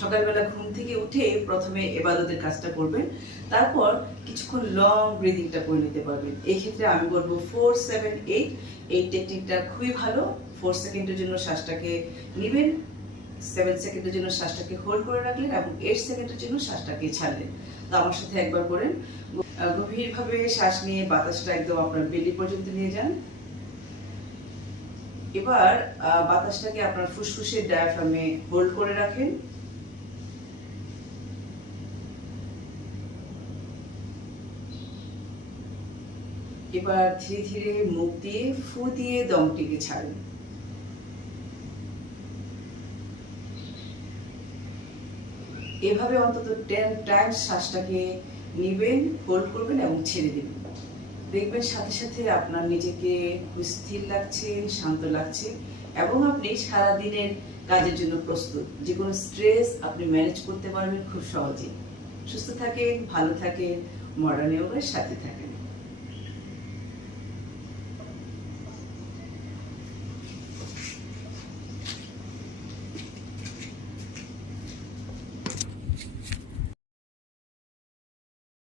সকালবেলা ঘুম থেকে উঠে প্রথমে ইবাদতের কাজটা করবেন, তারপর কিছুক্ষণ লং ব্রিদিংটা করে নিতে পারবেন। এই ক্ষেত্রে আমি বলবো 4-7-8, এই টেকনিকটা খুবই ভালো। 4 সেকেন্ডের জন্য শ্বাসটাকে নেবেন, 7 সেকেন্ডের জন্য শ্বাসটাকে হোল্ড করে রাখলেন এবং 8 সেকেন্ডের জন্য শ্বাসটাকে ছাড়লেন। তো আমার সাথে একবার করেন। গভীরভাবে শ্বাস নিয়ে বাতাসটা একদম আপনার বেলি পর্যন্ত নিয়ে যান। এবার বাতাসটাকে আপনার ফুসফুসের ডায়াফ্রামে হোল্ড করে রাখেন। এবার ধীরে ধীরে মুখ দিয়ে ফু দিয়ে দমটিকে ছাড়েন। এভাবে অন্তত 10 টাইমস শ্বাসটাকে নিবেন, হোল্ড করবেন এবং ছেড়ে দিবেন। দেখবেন সাথে সাথে আপনার নিজেকে স্থির লাগছে, শান্ত লাগছে এবং আপনি সারাদিনের কাজের জন্য প্রস্তুত। যে কোনো স্ট্রেস আপনি ম্যানেজ করতে পারবেন খুব সহজে। সুস্থ থাকেন, ভালো থাকেন, মডার্ন যোগার সাথে থাকেন।